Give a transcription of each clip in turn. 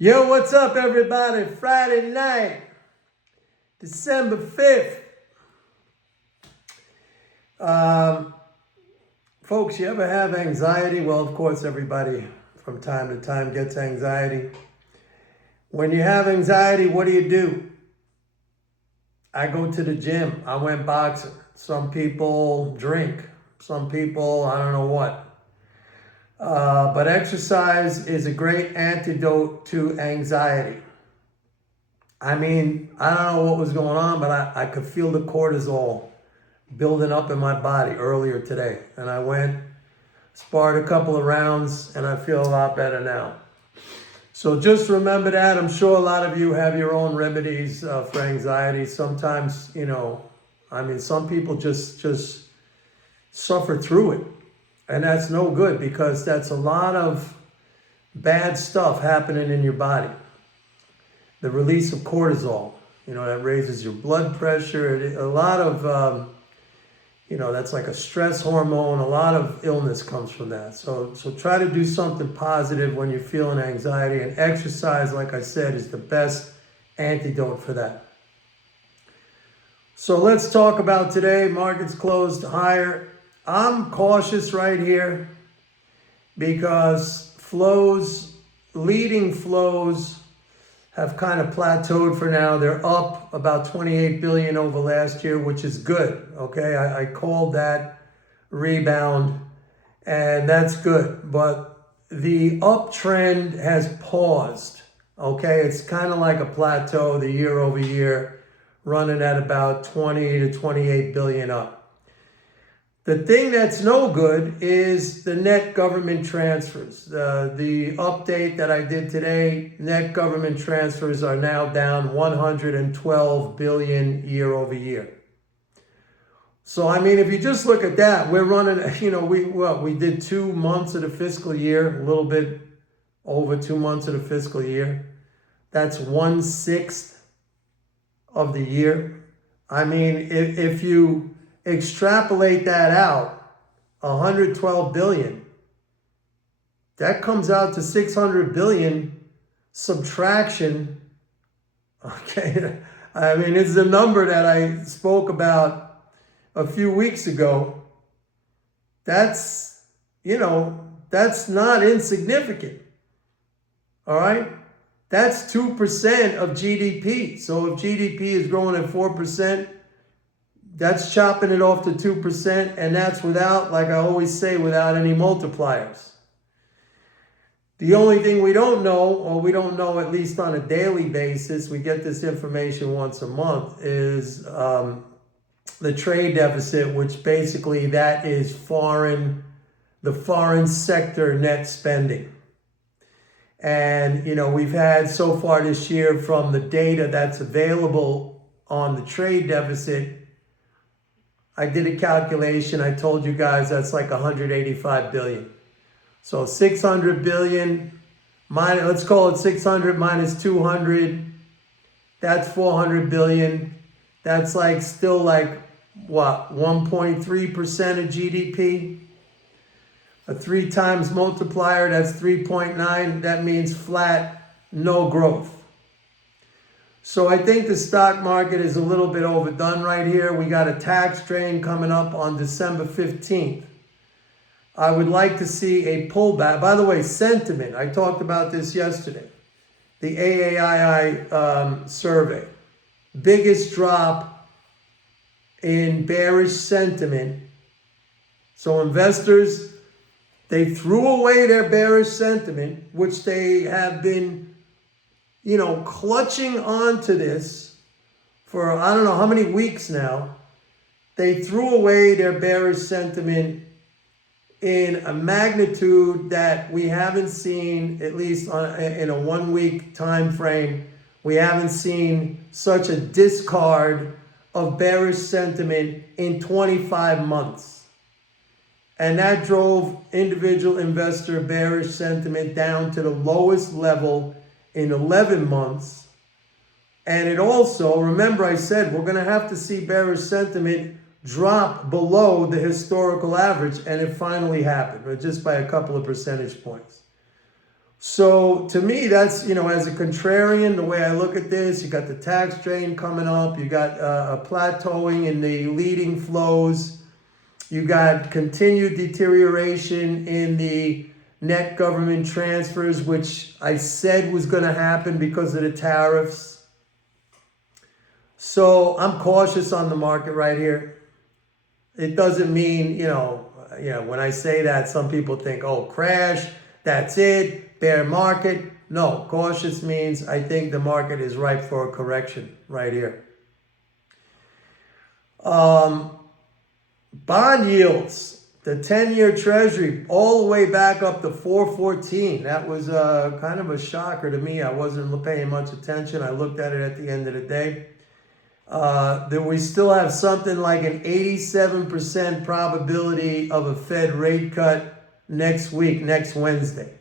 Yo, what's up, everybody? Friday night, December 5th. Folks, you ever have anxiety? Well, of course, everybody from time to time gets anxiety. When you have anxiety, what do? I go to the gym. I went boxing. Some people drink. Some people, I don't know what. But exercise is a great antidote to anxiety. I mean, I don't know what was going on, but I could feel the cortisol building up in my body earlier today. And I went, sparred a couple of rounds, and I feel a lot better now. So just remember that. I'm sure a lot of you have your own remedies for anxiety. Sometimes, some people just suffer through it. And that's no good because that's a lot of bad stuff happening in your body. The release of cortisol, that raises your blood pressure. A lot of, that's like a stress hormone. A lot of illness comes from that. So try to do something positive when you're feeling anxiety. And exercise, like I said, is the best antidote for that. So let's talk about today. Markets closed higher. I'm cautious right here because leading flows have kind of plateaued for now. They're up about 28 billion over last year, which is good. Okay, I called that rebound, and that's good. But the uptrend has paused. Okay, it's kind of like a plateau. The year over year, running at about 20 to 28 billion up. The thing that's no good is the net government transfers. The update that I did today, net government transfers are now down 112 billion year over year. So, if you just look at that, we're running, we did 2 months of the fiscal year, a little bit over 2 months of the fiscal year. That's 1/6 of the year. If you extrapolate that out, 112 billion, that comes out to 600 billion subtraction. Okay, it's a number that I spoke about a few weeks ago. That's not insignificant. All right, that's 2% of GDP. So if GDP is growing at 4%, that's chopping it off to 2%, and that's without, like I always say, without any multipliers. The only thing we don't know, or we don't know at least on a daily basis, we get this information once a month, is the trade deficit, which basically that is the foreign sector net spending. And, we've had so far this year from the data that's available on the trade deficit, I did a calculation. I told you guys that's like 185 billion. So 600 billion, let's call it 600 minus 200. That's 400 billion. That's still 1.3% of GDP. A 3 times multiplier, that's 3.9. That means flat, no growth. So I think the stock market is a little bit overdone right here. We got a tax drain coming up on December 15th. I would like to see a pullback. By the way, sentiment, I talked about this yesterday. The AAII survey. Biggest drop in bearish sentiment. So investors, they threw away their bearish sentiment, which they have been clutching onto this for I don't know how many weeks now. They threw away their bearish sentiment in a magnitude that we haven't seen, at least in a 1 week time frame. We haven't seen such a discard of bearish sentiment in 25 months. And that drove individual investor bearish sentiment down to the lowest level in 11 months. And it also, remember I said, we're going to have to see bearish sentiment drop below the historical average, and it finally happened, but just by a couple of percentage points. So to me, that's, as a contrarian, the way I look at this, you got the tax drain coming up, you got a plateauing in the leading flows, you got continued deterioration in the net government transfers, which I said was going to happen because of the tariffs. So I'm cautious on the market right here. It doesn't mean, when I say that, some people think, oh, crash, that's it, bear market. No, cautious means I think the market is ripe for a correction right here. Bond yields, the 10-year Treasury, all the way back up to 414. That was kind of a shocker to me. I wasn't paying much attention. I looked at it at the end of the day. That we still have something like an 87% probability of a Fed rate cut next week, next Wednesday.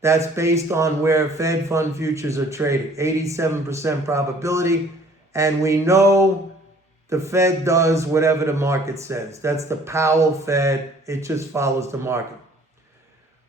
That's based on where Fed fund futures are traded. 87% probability. And we know the Fed does whatever the market says. That's the Powell Fed. It just follows the market.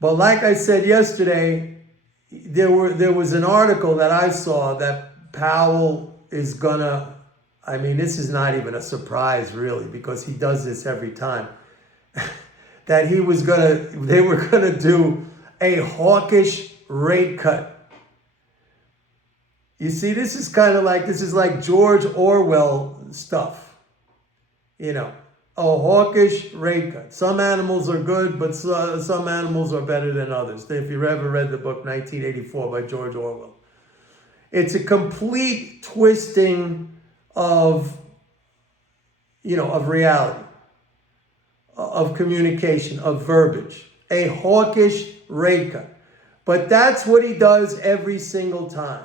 But like I said yesterday, there was an article that I saw that Powell is gonna, this is not even a surprise really, because he does this every time, that they were gonna do a hawkish rate cut. You see, this is like George Orwell stuff. A hawkish rate cut. Some animals are good, but some animals are better than others. If you've ever read the book 1984 by George Orwell. It's a complete twisting of reality, of communication, of verbiage. A hawkish rate cut. But that's what he does every single time.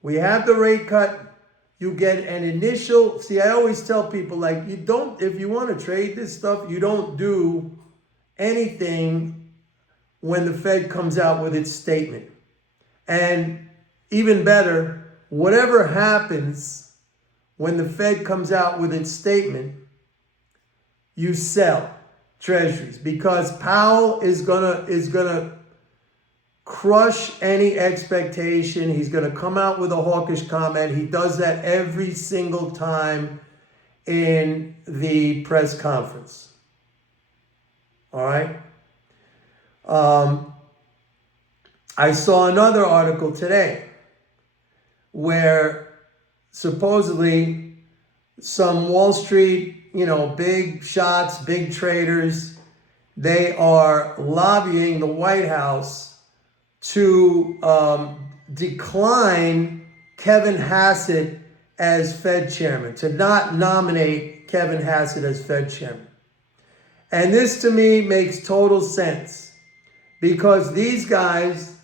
We have the rate cut. You get an initial, I always tell people, if you want to trade this stuff, you don't do anything when the Fed comes out with its statement. And even better, whatever happens when the Fed comes out with its statement, you sell treasuries, because Powell is gonna crush any expectation. He's gonna come out with a hawkish comment. He does that every single time in the press conference. All right. I saw another article today where supposedly some Wall Street, big shots, big traders, they are lobbying the White House to decline Kevin Hassett as Fed chairman, to not nominate Kevin Hassett as Fed chairman. And this to me makes total sense, because these guys,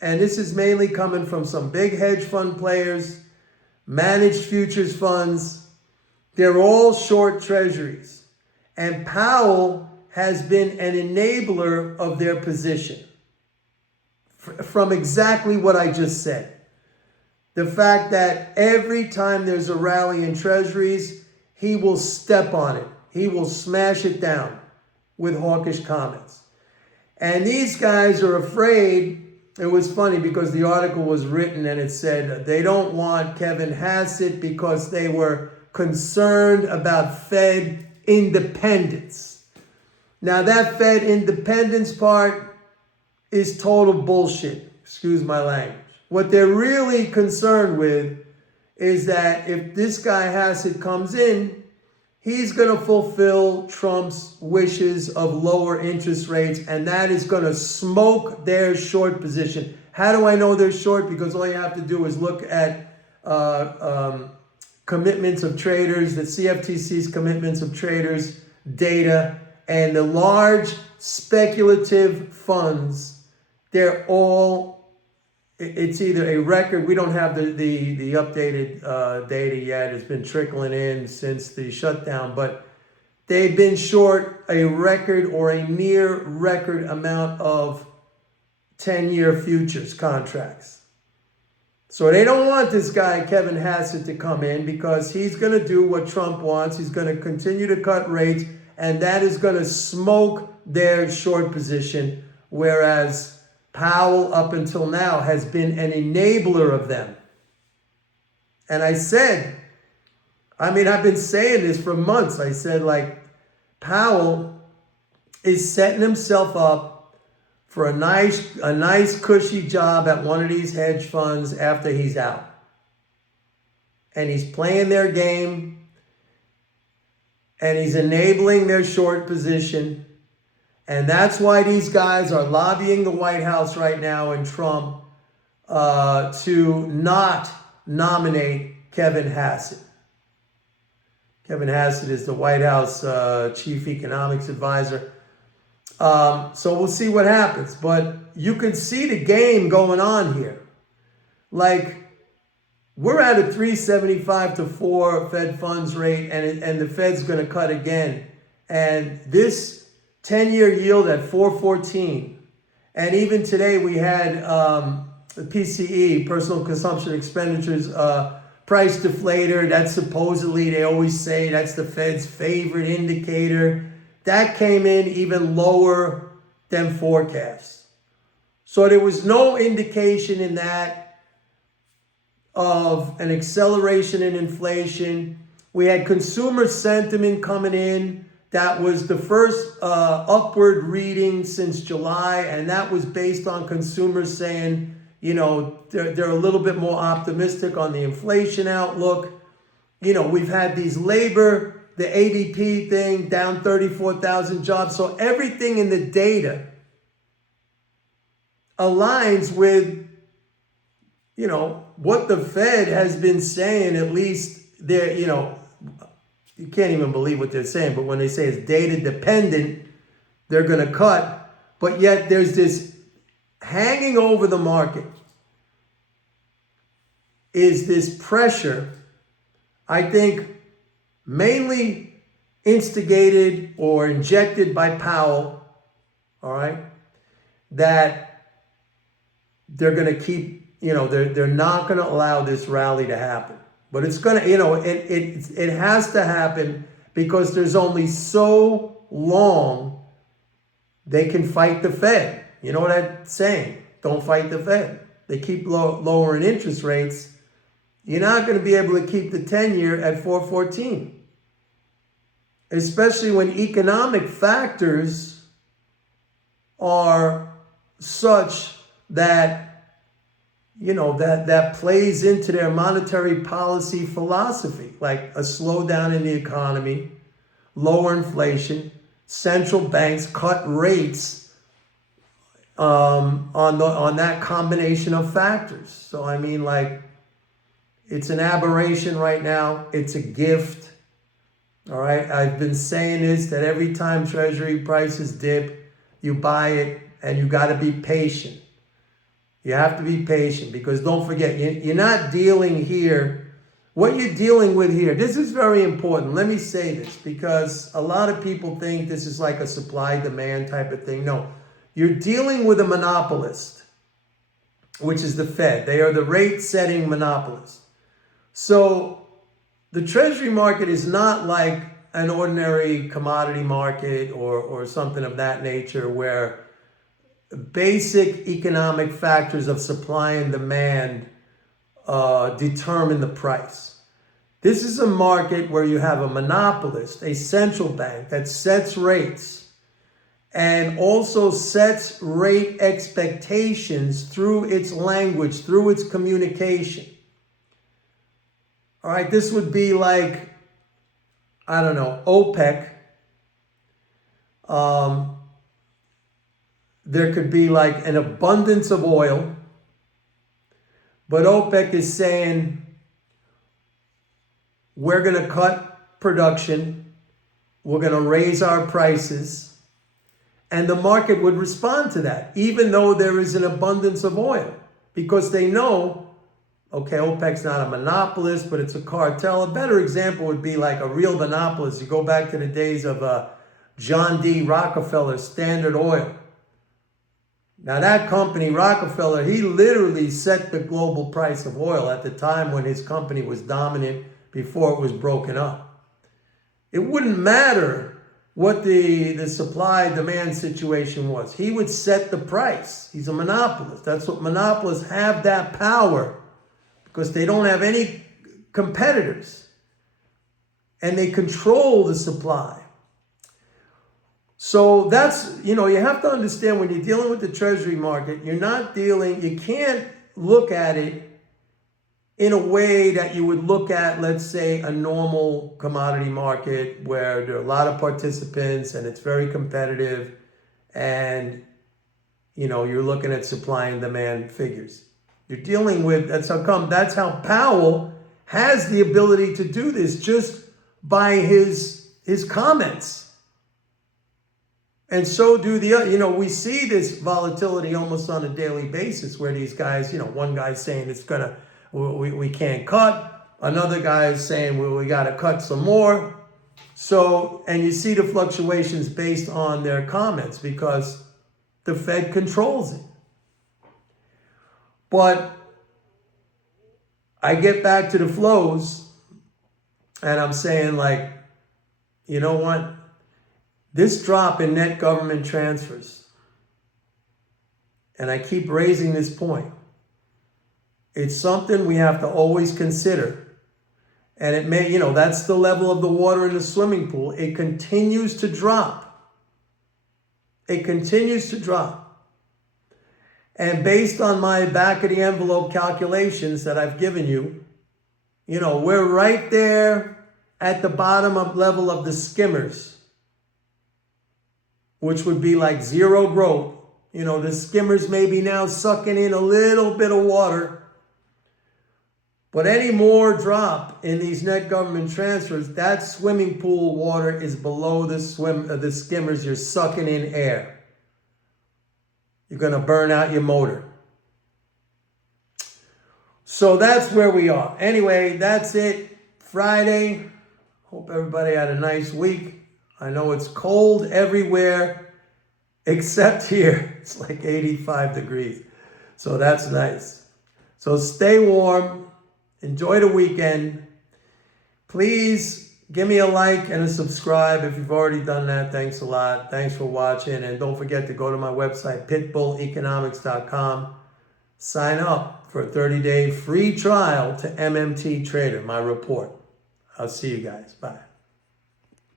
and this is mainly coming from some big hedge fund players, managed futures funds, they're all short treasuries. And Powell has been an enabler of their position from exactly what I just said. The fact that every time there's a rally in treasuries, he will step on it. He will smash it down with hawkish comments. And these guys are afraid. It was funny because the article was written and it said they don't want Kevin Hassett because they were concerned about Fed independence. Now that Fed independence part is total bullshit. Excuse my language. What they're really concerned with is that if this guy Hassett comes in, he's going to fulfill Trump's wishes of lower interest rates, and that is going to smoke their short position. How do I know they're short? Because all you have to do is look at commitments of traders, the CFTC's commitments of traders data, and the large speculative funds, they're all, it's either a record. We don't have the updated data yet. It's been trickling in since the shutdown, but they've been short a record or a near record amount of 10-year futures contracts. So they don't want this guy, Kevin Hassett, to come in because he's going to do what Trump wants. He's going to continue to cut rates, and that is going to smoke their short position, whereas Powell, up until now, has been an enabler of them. And I said, I've been saying this for months. I said, like, Powell is setting himself up for a nice cushy job at one of these hedge funds after he's out. And he's playing their game, and he's enabling their short position. And that's why these guys are lobbying the White House right now and Trump to not nominate Kevin Hassett. Kevin Hassett is the White House chief economics advisor. So we'll see what happens. But you can see the game going on here. Like, we're at a 3.75 to 4 Fed funds rate, and the Fed's going to cut again. And this 10-year yield at 4.14. And even today we had the PCE, personal consumption expenditures, price deflator. That's supposedly, they always say, that's the Fed's favorite indicator. That came in even lower than forecast. So there was no indication in that of an acceleration in inflation. We had consumer sentiment coming in. That was the first upward reading since July, and that was based on consumers saying, you know, they're a little bit more optimistic on the inflation outlook. You know, we've had these labor, the ADP thing, down 34,000 jobs. So everything in the data aligns with, you know, what the Fed has been saying. At least they're, you know, you can't even believe what they're saying, but when they say it's data dependent, they're going to cut. But yet there's this hanging over the market is this pressure, I think mainly instigated or injected by Powell, all right, that they're going to keep, you know, they're not going to allow this rally to happen. But it's going to, you know, it has to happen because there's only so long they can fight the Fed. You know what I'm saying? Don't fight the Fed. They keep lowering interest rates. You're not going to be able to keep the 10-year at 4.14. Especially when economic factors are such that, you know, that plays into their monetary policy philosophy, like a slowdown in the economy, lower inflation, central banks cut rates on that combination of factors. So, I mean, like, it's an aberration right now. It's a gift. All right. I've been saying this, that every time Treasury prices dip, you buy it, and you got to be patient. You have to be patient because don't forget, you're not dealing here. What you're dealing with here, this is very important. Let me say this because a lot of people think this is like a supply-demand type of thing. No, you're dealing with a monopolist, which is the Fed. They are the rate-setting monopolist. So the Treasury market is not like an ordinary commodity market or something of that nature where basic economic factors of supply and demand determine the price. This is a market where you have a monopolist, a central bank that sets rates and also sets rate expectations through its language, through its communication. All right, this would be like, I don't know, OPEC. There could be like an abundance of oil, but OPEC is saying, we're going to cut production, we're going to raise our prices, and the market would respond to that, even though there is an abundance of oil, because they know, okay, OPEC's not a monopolist, but it's a cartel. A better example would be like a real monopolist. You go back to the days of John D. Rockefeller, Standard Oil. Now that company, Rockefeller, he literally set the global price of oil at the time when his company was dominant before it was broken up. It wouldn't matter what the supply-demand situation was. He would set the price. He's a monopolist. That's what monopolists have, that power, because they don't have any competitors. And they control the supply. So that's, you have to understand when you're dealing with the Treasury market, you can't look at it in a way that you would look at, let's say, a normal commodity market where there are a lot of participants and it's very competitive and, you're looking at supply and demand figures. You're dealing with, that's how Powell has the ability to do this just by his comments. And so do we see this volatility almost on a daily basis where these guys, one guy's saying we can't cut. Another guy is saying, we got to cut some more. So, and you see the fluctuations based on their comments because the Fed controls it. But I get back to the flows and I'm saying you know what? This drop in net government transfers, and I keep raising this point, it's something we have to always consider. And it may, that's the level of the water in the swimming pool. It continues to drop. It continues to drop. And based on my back of the envelope calculations that I've given you, we're right there at the bottom of level of the skimmers, which would be like zero growth. The skimmers may be now sucking in a little bit of water. But any more drop in these net government transfers, that swimming pool water is below the skimmers. You're sucking in air. You're going to burn out your motor. So that's where we are. Anyway, that's it. Friday. Hope everybody had a nice week. I know it's cold everywhere except here. It's like 85 degrees. So that's nice. So stay warm. Enjoy the weekend. Please give me a like and a subscribe if you've already done that. Thanks a lot. Thanks for watching. And don't forget to go to my website, pitbulleconomics.com. Sign up for a 30-day free trial to MMT Trader, my report. I'll see you guys. Bye.